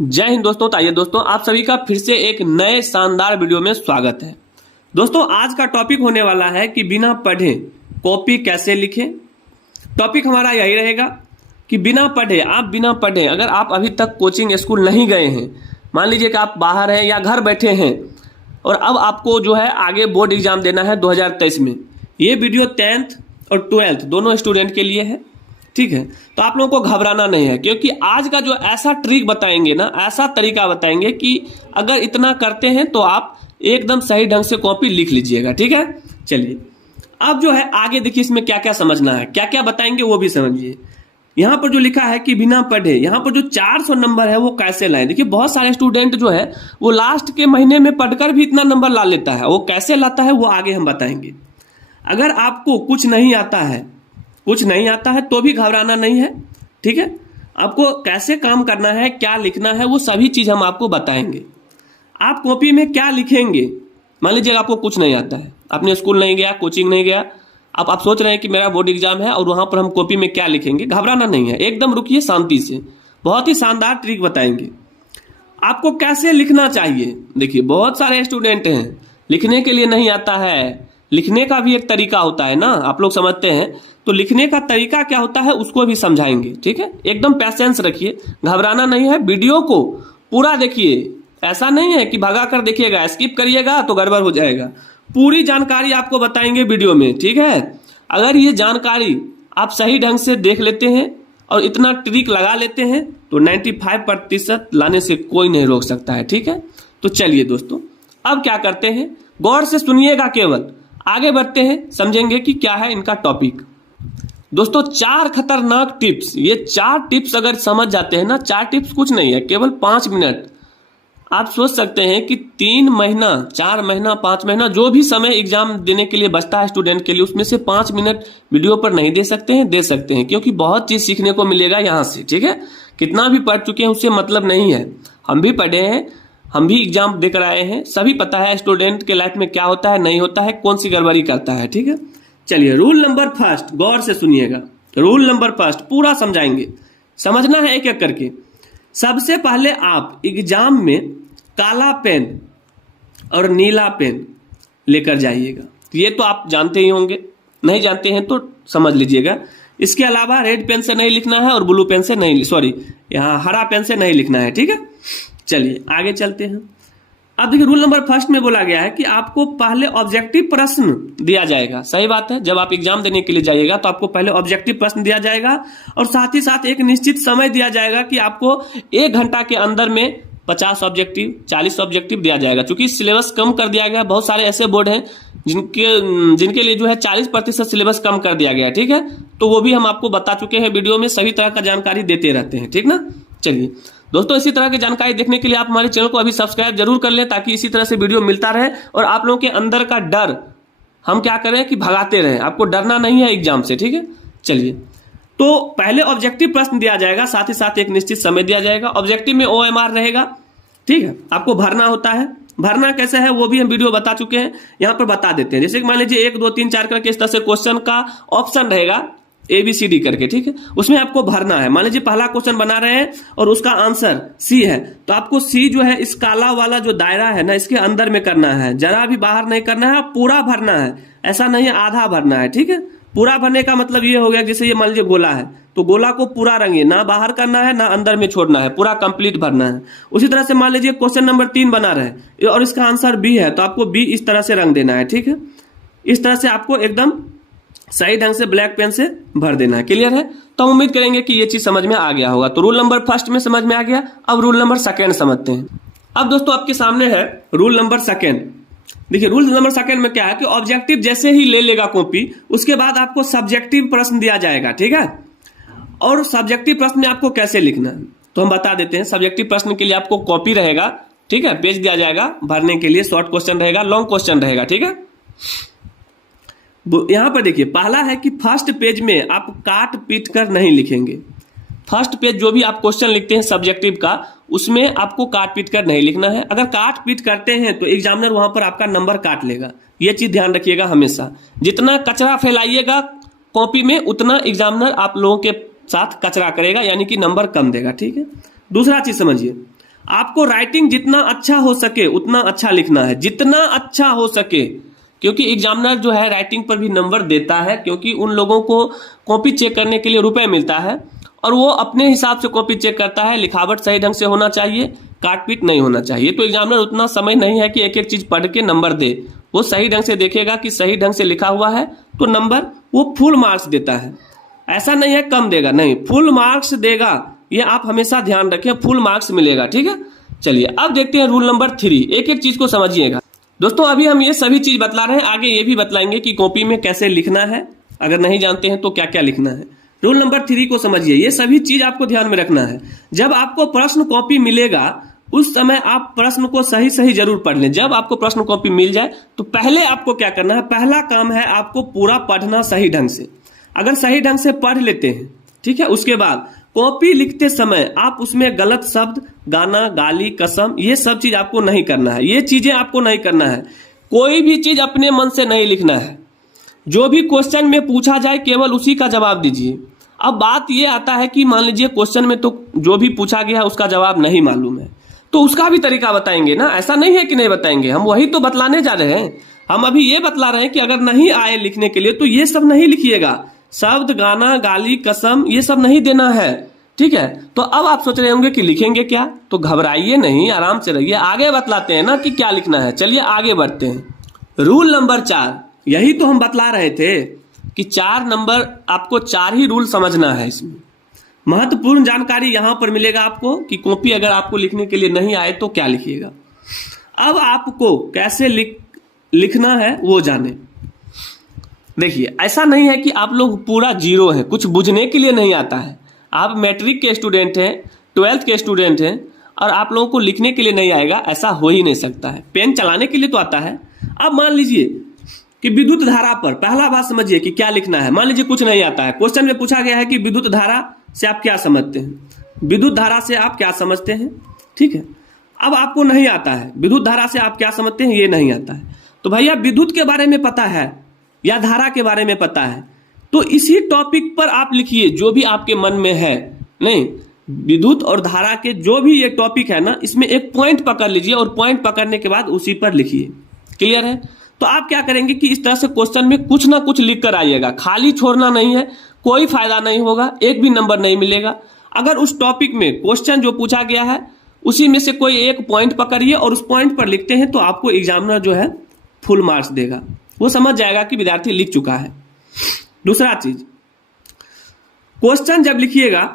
जय हिंद दोस्तों। तो आइए दोस्तों, आप सभी का फिर से एक नए शानदार वीडियो में स्वागत है। दोस्तों आज का टॉपिक होने वाला है कि बिना पढ़े कॉपी कैसे लिखें। टॉपिक हमारा यही रहेगा कि बिना पढ़े अगर आप अभी तक कोचिंग स्कूल नहीं गए हैं, मान लीजिए कि आप बाहर हैं या घर बैठे हैं और अब आपको जो है आगे बोर्ड एग्जाम देना है 2023 में। ये वीडियो 10th और 12th दोनों स्टूडेंट के लिए है, ठीक है। तो आप लोगों को घबराना नहीं है, क्योंकि आज का जो ऐसा ट्रिक बताएंगे ना, ऐसा तरीका बताएंगे कि अगर इतना करते हैं तो आप एकदम सही ढंग से कॉपी लिख लीजिएगा, ठीक है। चलिए अब जो है आगे देखिए, इसमें क्या क्या समझना है, क्या क्या बताएंगे वो भी समझिए। यहाँ पर जो लिखा है कि बिना पढ़े, यहाँ पर जो 400 नंबर है वो कैसे लाएं। देखिए बहुत सारे स्टूडेंट जो है वो लास्ट के महीने में पढ़कर भी इतना नंबर ला लेता है, वो कैसे लाता है वो आगे हम बताएंगे। अगर आपको कुछ नहीं आता है तो भी घबराना नहीं है, ठीक है। आपको कैसे काम करना है, क्या लिखना है, वो सभी चीज हम आपको बताएंगे। आप कॉपी में क्या लिखेंगे, मान लीजिए आपको कुछ नहीं आता है, आपने स्कूल नहीं गया, कोचिंग नहीं गया, आप सोच रहे हैं कि मेरा बोर्ड एग्जाम है और वहां पर हम कॉपी में क्या लिखेंगे। घबराना नहीं है, एकदम रुकिए शांति से, बहुत ही शानदार ट्रिक बताएंगे आपको कैसे लिखना चाहिए। देखिए बहुत सारे स्टूडेंट हैं लिखने के लिए नहीं आता है, लिखने का भी एक तरीका होता है ना, आप लोग समझते हैं। तो लिखने का तरीका क्या होता है उसको भी समझाएंगे, ठीक है। एकदम पैसेंस रखिए, घबराना नहीं है, वीडियो को पूरा देखिए। ऐसा नहीं है कि भगा कर देखिएगा, स्किप करिएगा तो गड़बड़ हो जाएगा। पूरी जानकारी आपको बताएंगे वीडियो में, ठीक है। अगर ये जानकारी आप सही ढंग से देख लेते हैं और इतना ट्रिक लगा लेते हैं तो 95% लाने से कोई नहीं रोक सकता है, ठीक है। तो चलिए दोस्तों अब क्या करते हैं, गौर से सुनिएगा, केवल आगे बढ़ते हैं, समझेंगे कि क्या है इनका टॉपिक। दोस्तों 4 खतरनाक टिप्स, ये 4 टिप्स अगर समझ जाते हैं ना, 4 टिप्स कुछ नहीं है, केवल 5 मिनट। आप सोच सकते हैं कि 3 महीना, 4 महीना, 5 महीना जो भी समय एग्जाम देने के लिए बचता है स्टूडेंट के लिए, उसमें से 5 मिनट वीडियो पर नहीं दे सकते हैं, दे सकते हैं, क्योंकि बहुत चीज सीखने को मिलेगा यहाँ से, ठीक है। कितना भी पढ़ चुके हैं उससे मतलब नहीं है, हम भी पढ़े हैं, हम भी एग्जाम देकर आए हैं, सभी पता है स्टूडेंट के लाइफ में क्या होता है, नहीं होता है, कौन सी गड़बड़ी करता है, ठीक है। चलिए रूल नंबर फर्स्ट, गौर से सुनिएगा। रूल नंबर फर्स्ट पूरा समझाएंगे, समझना है एक एक करके। सबसे पहले आप एग्जाम में काला पेन और नीला पेन लेकर जाइएगा। ये तो आप जानते ही होंगे, नहीं जानते हैं तो समझ लीजिएगा। इसके अलावा रेड पेन से नहीं लिखना है और ब्लू पेन से नहीं, सॉरी यहाँ हरा पेन से नहीं लिखना है, ठीक है। चलिए आगे चलते हैं। अब देखिए रूल नंबर फर्स्ट में बोला गया है कि आपको पहले ऑब्जेक्टिव प्रश्न दिया जाएगा। सही बात है, जब आप एग्जाम देने के लिए जाइएगा तो आपको पहले ऑब्जेक्टिव प्रश्न दिया जाएगा और साथ ही साथ एक निश्चित समय दिया जाएगा कि आपको 1 घंटा के अंदर में 50 ऑब्जेक्टिव, 40 ऑब्जेक्टिव दिया जाएगा। क्योंकि सिलेबस कम कर दिया गया, बहुत सारे ऐसे बोर्ड हैं जिनके लिए जो है 40% सिलेबस कम कर दिया गया है, ठीक है। तो वो भी हम आपको बता चुके हैं वीडियो में, सभी तरह का जानकारी देते रहते हैं, ठीक ना। चलिए दोस्तों इसी तरह की जानकारी देखने के लिए आप हमारे चैनल को अभी सब्सक्राइब जरूर कर लें, ताकि इसी तरह से वीडियो मिलता रहे और आप लोगों के अंदर का डर हम क्या करें कि भगाते रहें। आपको डरना नहीं है एग्जाम से, ठीक है। चलिए तो पहले ऑब्जेक्टिव प्रश्न दिया जाएगा, साथ ही साथ एक निश्चित समय दिया जाएगा। ऑब्जेक्टिव में OMR रहेगा, ठीक है। आपको भरना होता है, भरना कैसे है वो भी हम वीडियो बता चुके हैं, यहाँ पर बता देते हैं। जैसे कि मान लीजिए 1 2 3 4 करके इस तरह से क्वेश्चन का ऑप्शन रहेगा ABCD करके, ठीक है। उसमें आपको भरना है। मान लीजिए पहला क्वेश्चन बना रहे हैं और उसका आंसर C है, तो आपको C जो है इस काला वाला जो दायरा है ना, इसके अंदर में करना है, जरा भी बाहर नहीं करना है, पूरा भरना है। ऐसा नहीं है आधा भरना है, ठीक है। पूरा भरने का मतलब ये हो गया, जैसे ये मान लीजिए गोला है तो गोला को पूरा रंगिए, ना बाहर करना है ना अंदर में छोड़ना है, पूरा कंप्लीट भरना है। उसी तरह से मान लीजिए क्वेश्चन नंबर 3 बना रहे और इसका आंसर B है, तो आपको B इस तरह से रंग देना है, ठीक है। इस तरह से आपको एकदम सही ढंग से ब्लैक पेन से भर देना है। क्लियर है? तो हम उम्मीद करेंगे कि ये चीज समझ में आ गया होगा। तो रूल नंबर फर्स्ट में समझ में आ गया, अब रूल नंबर सेकंड समझते हैं। अब दोस्तों आपके सामने है रूल नंबर सेकंड। देखिए रूल नंबर सेकंड में क्या है कि ऑब्जेक्टिव जैसे ही ले लेगा कॉपी, उसके बाद आपको सब्जेक्टिव प्रश्न दिया जाएगा, ठीक है। और सब्जेक्टिव प्रश्न में आपको कैसे लिखना है तो हम बता देते हैं। सब्जेक्टिव प्रश्न के लिए आपको कॉपी रहेगा, ठीक है, पेज दिया जाएगा भरने के लिए, शॉर्ट क्वेश्चन रहेगा, लॉन्ग क्वेश्चन रहेगा, ठीक है। यहां पर देखिए पहला है कि फर्स्ट पेज में आप काट पीट कर नहीं लिखेंगे। फर्स्ट पेज जो भी आप क्वेश्चन लिखते हैं सब्जेक्टिव का, उसमें आपको काट पीट कर नहीं लिखना है। अगर काट पीट करते हैं तो एग्जामिनर वहां पर आपका नंबर काट लेगा, ये चीज ध्यान रखिएगा हमेशा। जितना कचरा फैलाइएगा कॉपी में, उतना एग्जामिनर आप लोगों के साथ कचरा करेगा, यानी कि नंबर कम देगा, ठीक है। दूसरा चीज समझिए, आपको राइटिंग जितना अच्छा हो सके उतना अच्छा लिखना है, जितना अच्छा हो सके, क्योंकि एग्जामिनर जो है राइटिंग पर भी नंबर देता है, क्योंकि उन लोगों को कॉपी चेक करने के लिए रुपए मिलता है और वो अपने हिसाब से कॉपी चेक करता है। लिखावट सही ढंग से होना चाहिए, काटपीट नहीं होना चाहिए। तो एग्जामिनर उतना समय नहीं है कि एक एक चीज पढ़ के नंबर दे, वो सही ढंग से देखेगा कि सही ढंग से लिखा हुआ है तो नंबर वो फुल मार्क्स देता है। ऐसा नहीं है कम देगा, नहीं, फुल मार्क्स देगा, ये आप हमेशा ध्यान रखें, फुल मार्क्स मिलेगा। ठीक है, चलिए अब देखते हैं रूल नंबर 3। एक एक चीज को समझिएगा दोस्तों। अभी हम ये सभी चीज बतला रहे हैं, आगे ये भी बतलाएंगे कि कॉपी में कैसे लिखना है, अगर नहीं जानते हैं तो क्या क्या लिखना है। रूल नंबर 3 को समझिए, ये सभी चीज आपको ध्यान में रखना है। जब आपको प्रश्न कॉपी मिलेगा उस समय आप प्रश्न को सही सही जरूर पढ़ लें। जब आपको प्रश्न कॉपी मिल जाए तो पहले आपको क्या करना है, पहला काम है आपको पूरा पढ़ना सही ढंग से। अगर सही ढंग से पढ़ लेते हैं, ठीक है, उसके बाद कॉपी लिखते समय आप उसमें गलत शब्द, गाना, गाली, कसम, ये सब चीज आपको नहीं करना है। ये चीजें आपको नहीं करना है। कोई भी चीज अपने मन से नहीं लिखना है। जो भी क्वेश्चन में पूछा जाए केवल उसी का जवाब दीजिए। अब बात ये आता है कि मान लीजिए क्वेश्चन में तो जो भी पूछा गया है उसका जवाब नहीं मालूम है, तो उसका भी तरीका बताएंगे ना, ऐसा नहीं है कि नहीं बताएंगे, हम वही तो बतलाने जा रहे हैं। हम अभी ये बतला रहे हैं कि अगर नहीं आए लिखने के लिए तो ये सब नहीं लिखिएगा, शब्द, गाना, गाली, कसम, ये सब नहीं देना है। ठीक है, तो अब आप सोच रहे होंगे कि लिखेंगे क्या, तो घबराइए नहीं, आराम से रहिए, आगे बतलाते हैं ना कि क्या लिखना है। चलिए आगे बढ़ते हैं। रूल नंबर 4, यही तो हम बतला रहे थे कि 4 नंबर, आपको 4 ही रूल समझना है। इसमें महत्वपूर्ण जानकारी यहां पर मिलेगा आपको कि कॉपी अगर आपको लिखने के लिए नहीं आए तो क्या लिखिएगा। अब आपको कैसे लिखना है वो जाने। देखिए, ऐसा नहीं है कि आप लोग पूरा जीरो हैं, कुछ बुझने के लिए नहीं आता है। आप मैट्रिक के स्टूडेंट हैं, 12th के स्टूडेंट हैं और आप लोगों को लिखने के लिए नहीं आएगा, ऐसा हो ही नहीं सकता है। पेन चलाने के लिए तो आता है। अब मान लीजिए कि विद्युत धारा पर पहला बात समझिए कि क्या लिखना है। मान लीजिए कुछ नहीं आता है, क्वेश्चन में पूछा गया है कि विद्युत धारा से आप क्या समझते हैं, विद्युत धारा से आप क्या समझते हैं। ठीक है, अब आपको नहीं आता है, विद्युत धारा से आप क्या समझते हैं ये नहीं आता है, तो भैया विद्युत के बारे में पता है या धारा के बारे में पता है तो इसी टॉपिक पर आप लिखिए जो भी आपके मन में है। नहीं, विद्युत और धारा के जो भी ये टॉपिक है ना, इसमें एक पॉइंट पकड़ लीजिए और पॉइंट पकड़ने के बाद उसी पर लिखिए। क्लियर है? तो आप क्या करेंगे कि इस तरह से क्वेश्चन में कुछ ना कुछ लिख कर आइएगा, खाली छोड़ना नहीं है, कोई फायदा नहीं होगा, एक भी नंबर नहीं मिलेगा। अगर उस टॉपिक में क्वेश्चन जो पूछा गया है उसी में से कोई एक पॉइंट पकड़िए और उस पॉइंट पर लिखते हैं तो आपको एग्जामिनर जो है फुल मार्क्स देगा, वो समझ जाएगा कि विद्यार्थी लिख चुका है। दूसरा चीज, क्वेश्चन जब लिखिएगा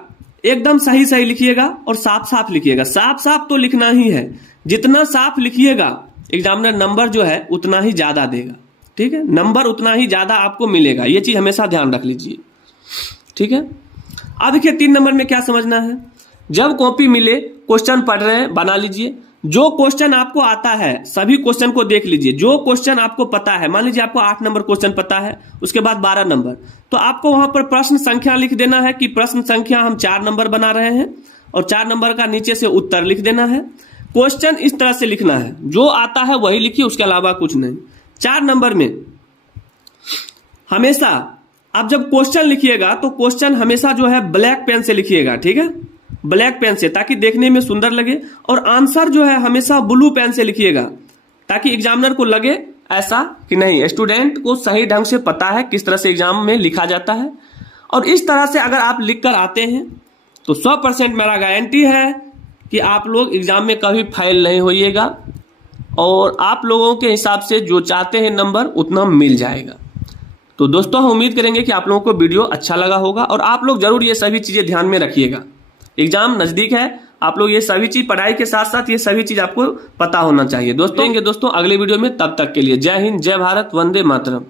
एकदम सही सही लिखिएगा और साफ साफ लिखिएगा। साफ साफ तो लिखना ही है, जितना साफ लिखिएगा एग्जामिनर नंबर जो है उतना ही ज्यादा देगा। ठीक है, नंबर उतना ही ज्यादा आपको मिलेगा, ये चीज हमेशा ध्यान रख लीजिए। ठीक है, अब देखिए 3 नंबर में क्या समझना है। जब कॉपी मिले, क्वेश्चन पढ़ रहे हैं, बना लीजिए। जो क्वेश्चन आपको आता है सभी क्वेश्चन को देख लीजिए। जो क्वेश्चन आपको पता है, मान लीजिए आपको 8 नंबर क्वेश्चन पता है, उसके बाद 12 नंबर, तो आपको वहां पर प्रश्न संख्या लिख देना है कि प्रश्न संख्या हम 4 नंबर बना रहे हैं और 4 नंबर का नीचे से उत्तर लिख देना है। क्वेश्चन इस तरह से लिखना है, जो आता है वही लिखिए, उसके अलावा कुछ नहीं। 4 नंबर में हमेशा आप जब क्वेश्चन लिखिएगा तो क्वेश्चन हमेशा जो है ब्लैक पेन से लिखिएगा। ठीक है, ब्लैक पेन से, ताकि देखने में सुंदर लगे। और आंसर जो है हमेशा ब्लू पेन से लिखिएगा, ताकि एग्जामिनर को लगे ऐसा कि नहीं, स्टूडेंट को सही ढंग से पता है किस तरह से एग्जाम में लिखा जाता है। और इस तरह से अगर आप लिख कर आते हैं तो 100% मेरा गारंटी है कि आप लोग एग्जाम में कभी फेल नहीं होइएगा और आप लोगों के हिसाब से जो चाहते हैं नंबर उतना मिल जाएगा। तो दोस्तों, हम उम्मीद करेंगे कि आप लोगों को वीडियो अच्छा लगा होगा और आप लोग जरूर ये सभी चीजें ध्यान में रखिएगा। एग्जाम नजदीक है, आप लोग ये सभी चीज, पढ़ाई के साथ साथ ये सभी चीज आपको पता होना चाहिए। दोस्तों अगले वीडियो में, तब तक के लिए जय हिंद, जय भारत, वंदे मातरम।